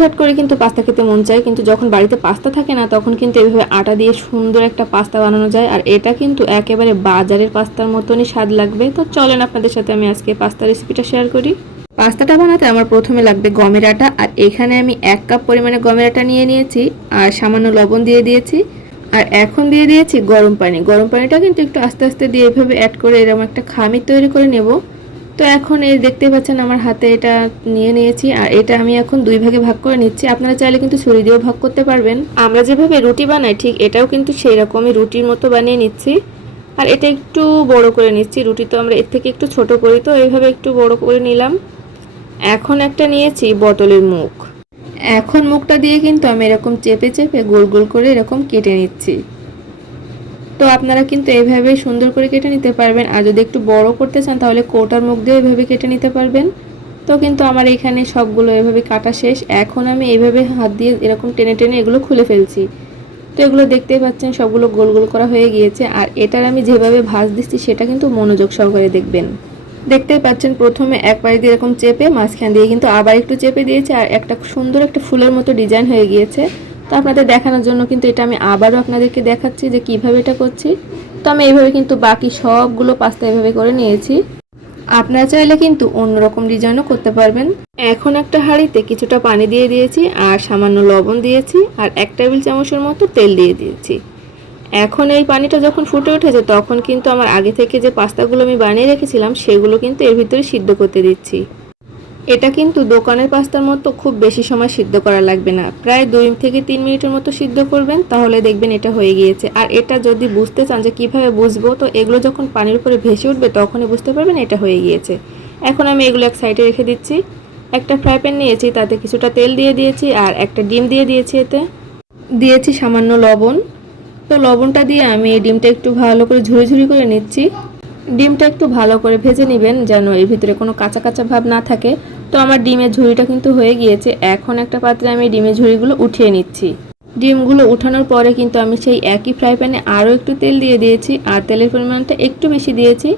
হুটহাট করে কিন্তু পাস্তা খেতে মন চায়, কিন্তু যখন বাড়িতে পাস্তা থাকে না, তখন কিন্তু এভাবে আটা দিয়ে সুন্দর একটা পাস্তা বানানো যায়, আর এটা কিন্তু একেবারে বাজারের পাস্তার মতনই স্বাদ লাগবে। তো চলেন আপনাদের সাথে আমি আজকে পাস্তা রেসিপিটা শেয়ার করি। পাস্তাটা বানাতে আমার প্রথমে লাগবে গমের আটা, আর এখানে আমি এক কাপ পরিমাণে গমের আটা নিয়ে নিয়েছি, আর সামান্য লবণ দিয়ে দিয়েছি, আর এখন দিয়ে দিয়েছি গরম পানি। গরম পানিটা কিন্তু একটু আস্তে আস্তে দিয়ে এভাবে অ্যাড করে এরকম একটা খামির তৈরি করে নেব। তো এখন এই দেখতে পাচ্ছেন আমার হাতে এটা নিয়ে নিয়েছি, আর এটা আমি এখন দুই ভাগে ভাগ করে নিচ্ছি। আপনারা চাইলে কিন্তু ছুরি দিয়েও ভাগ করতে পারবেন। আমরা যেভাবে রুটি বানাই, ঠিক এটাও কিন্তু সেই রকমই রুটির মতো বানিয়ে নিচ্ছি। আর এটা একটু বড় করে নিচ্ছি, রুটি তো আমরা এর থেকে একটু ছোট করি তো, এইভাবে একটু বড় করে নিলাম। এখন একটা নিয়েছি বোতলের মুখ। এখন মুখটা দিয়ে কিন্তু আমি এরকম চেপে চেপে গোল গোল করে এরকম কেটে নিচ্ছি। তো আপনারা কিন্তু এইভাবে সুন্দর করে কেটে নিতে পারবেন। আর যদি একটু বড় করতে চান, তাহলে কোটার মুখ দিয়ে এভাবে কেটে নিতে পারবেন। তো কিন্তু আমার এখানে সবগুলো এভাবে কাটা শেষ। এখন আমি এইভাবে হাত দিয়ে এরকম টেনে টেনে এগুলো খুলে ফেলছি। তো এগুলো দেখতেই পাচ্ছেন, সবগুলো গোল গোল করা হয়ে গিয়েছে। আর এটার আমি যেভাবে ভাজ দিচ্ছি, সেটা কিন্তু মনোযোগ সহকারে দেখবেন। দেখতেই পাচ্ছেন, প্রথমে এক পাশ দিয়ে এরকম চেপে, মাঝখান দিয়ে কিন্তু আবার একটু চেপে দিয়েছে। আর একটা সুন্দর একটা ফুলের মতো ডিজাইন হয়ে গিয়েছে। তো আপনাদের দেখানোর জন্য কিন্তু এটা আমি আবারও আপনাদেরকে দেখাচ্ছি যে কীভাবে এটা করছি। তো আমি এইভাবে কিন্তু বাকি সবগুলো পাস্তা এভাবে করে নিয়েছি। আপনারা চাইলে কিন্তু অন্যরকম ডিজাইনও করতে পারবেন। এখন একটা হাঁড়িতে কিছুটা পানি দিয়ে দিয়েছি আর সামান্য লবণ দিয়েছি আর এক টেবিল চামচের মতো তেল দিয়ে দিয়েছি। এখন এই পানিটা যখন ফুটে উঠেছে তখন কিন্তু আমার আগে থেকে যে পাস্তাগুলো আমি বানিয়ে রেখেছিলাম সেগুলো কিন্তু এর ভিতরে সিদ্ধ করতে দিচ্ছি। এটা কিন্তু দোকানের পাস্তার মতো খুব বেশি সময় সিদ্ধ করা লাগবে না। প্রায় দুই থেকে তিন মিনিটের মতো সিদ্ধ করবেন, তাহলে দেখবেন এটা হয়ে গিয়েছে। আর এটা যদি বুঝতে চান যে কীভাবে বুঝব, তো এগুলো যখন পানির উপরে ভেসে উঠবে তখনই বুঝতে পারবেন এটা হয়ে গিয়েছে। এখন আমি এগুলো এক সাইডে রেখে দিচ্ছি। একটা ফ্রাই প্যান নিয়েছি, তাতে কিছুটা তেল দিয়ে দিয়েছি আর একটা ডিম দিয়ে দিয়েছি এতে। দিয়েছি সামান্য লবণ। তো লবণটা দিয়ে আমি এই ডিমটা একটু ভালো করে ঝুড়ি ঝুড়ি করে নিচ্ছি। ডিমটা একটু ভালো করে ভেজে নেবেন যেন এর ভিতরে কোনো কাঁচা কাঁচা ভাব না থাকে। তো আমার ডিমের ঝুড়িটা কিন্তু হয়ে গিয়েছে। এখন একটা পাত্রে আমি ডিমের ঝুড়িগুলো উঠিয়ে নিচ্ছি। ডিমগুলো উঠানোর পরে কিন্তু আমি সেই একই ফ্রাই প্যানে আরও একটু তেল দিয়ে দিয়েছি, আর তেলের পরিমাণটা একটু বেশি দিয়েছি,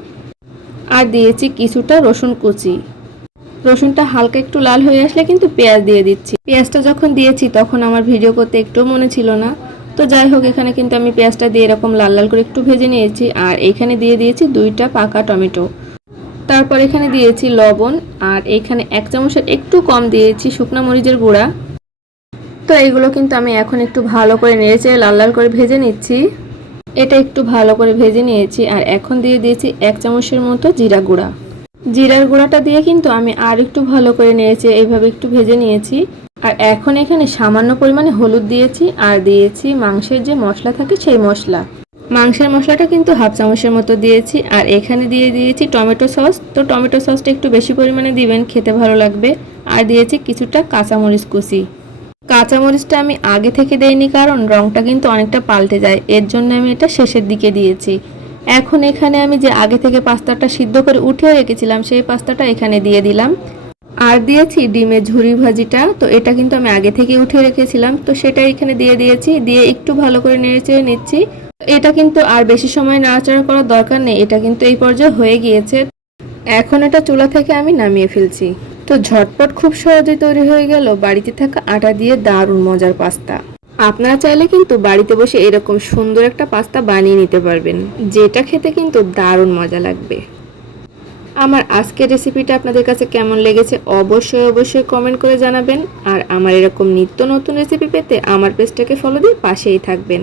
আর দিয়েছি কিছুটা রসুন কুচি। রসুনটা হালকা একটু লাল হয়ে আসলে কিন্তু পেঁয়াজ দিয়ে দিচ্ছি। পেঁয়াজটা যখন দিয়েছি তখন আমার ভিডিও করতে একটুও মনে ছিল না। তো যাই হোক, এখানে কিন্তু আমি পেঁয়াজটা দিয়ে এরকম লাল লাল করে একটু ভেজে নিয়েছি, আর এখানে দিয়ে দিয়েছি দুইটা পাকা টমেটো। তারপর এখানে দিয়েছি লবণ, আর এখানে এক চামচের একটু কম দিয়েছি শুকনো মরিচের গুঁড়া। তো এগুলো কিন্তু আমি এখন একটু ভালো করে নেড়েচে লাল লাল করে ভেজে নিচ্ছি। এটা একটু ভালো করে ভেজে নিয়েছি, আর এখন দিয়ে দিয়েছি এক চামচের মতো জিরা গুঁড়া। জিরার গুঁড়াটা দিয়ে কিন্তু আমি আর একটু ভালো করে নিয়েছি এইভাবে একটু ভেজে নিয়েছি। আর এখন এখানে সামান্য পরিমাণে হলুদ দিয়েছি, আর দিয়েছি মাংসের যে মশলা থাকে সেই মশলা। মাংসের মশলাটা কিন্তু হাফ চামচের মতো দিয়েছি, আর এখানে দিয়ে দিয়েছি টমেটো সস। তো টমেটো সসটা একটু বেশি পরিমাণে দিবেন, খেতে ভালো লাগবে। আর দিয়েছি কিছুটা কাঁচামরিচ কুচি। কাঁচামরিচটা আমি আগে থেকে দেইনি, কারণ রংটা কিন্তু অনেকটা পাল্টে যায়। এর জন্য আমি এটা শেষের দিকে দিয়েছি। এখন এখানে আমি যে আগে থেকে পাস্তাটা সিদ্ধ করে উঠিয়ে রেখেছিলাম, সেই পাস্তাটা এখানে দিয়ে দিলাম। আর দিয়েছি ডিমের ঝুরি ভাজিটা, তো এটা কিন্তু আমি আগে থেকে উঠিয়ে রেখেছিলাম। তো সেটা এখানে দিয়ে দিয়েছি, দিয়ে একটু ভালো করে নেড়ে চেড়ে নিচ্ছি। এটা কিন্তু আর বেশি সময় নাড়াচাড়া করার দরকার নেই, এটা কিন্তু এই পর্যায়ে হয়ে গিয়েছে। এখন এটা চুলা থেকে আমি নামিয়ে ফেলছি। তো ঝটপট খুব সহজেই তৈরি হয়ে গেল বাড়িতে থাকা আটা দিয়ে দারুণ মজার পাস্তা। আপনারা চাইলে কিন্তু বাড়িতে বসে এরকম সুন্দর একটা পাস্তা বানিয়ে নিতে পারবেন, যেটা খেতে কিন্তু দারুণ মজা লাগবে। আমার আজকের রেসিপিটা আপনাদের কাছে কেমন লেগেছে অবশ্যই অবশ্যই কমেন্ট করে জানাবেন, আর আমার এরকম নিত্য নতুন রেসিপি পেতে আমার পেজটাকে ফলো দিয়ে পাশেই থাকবেন।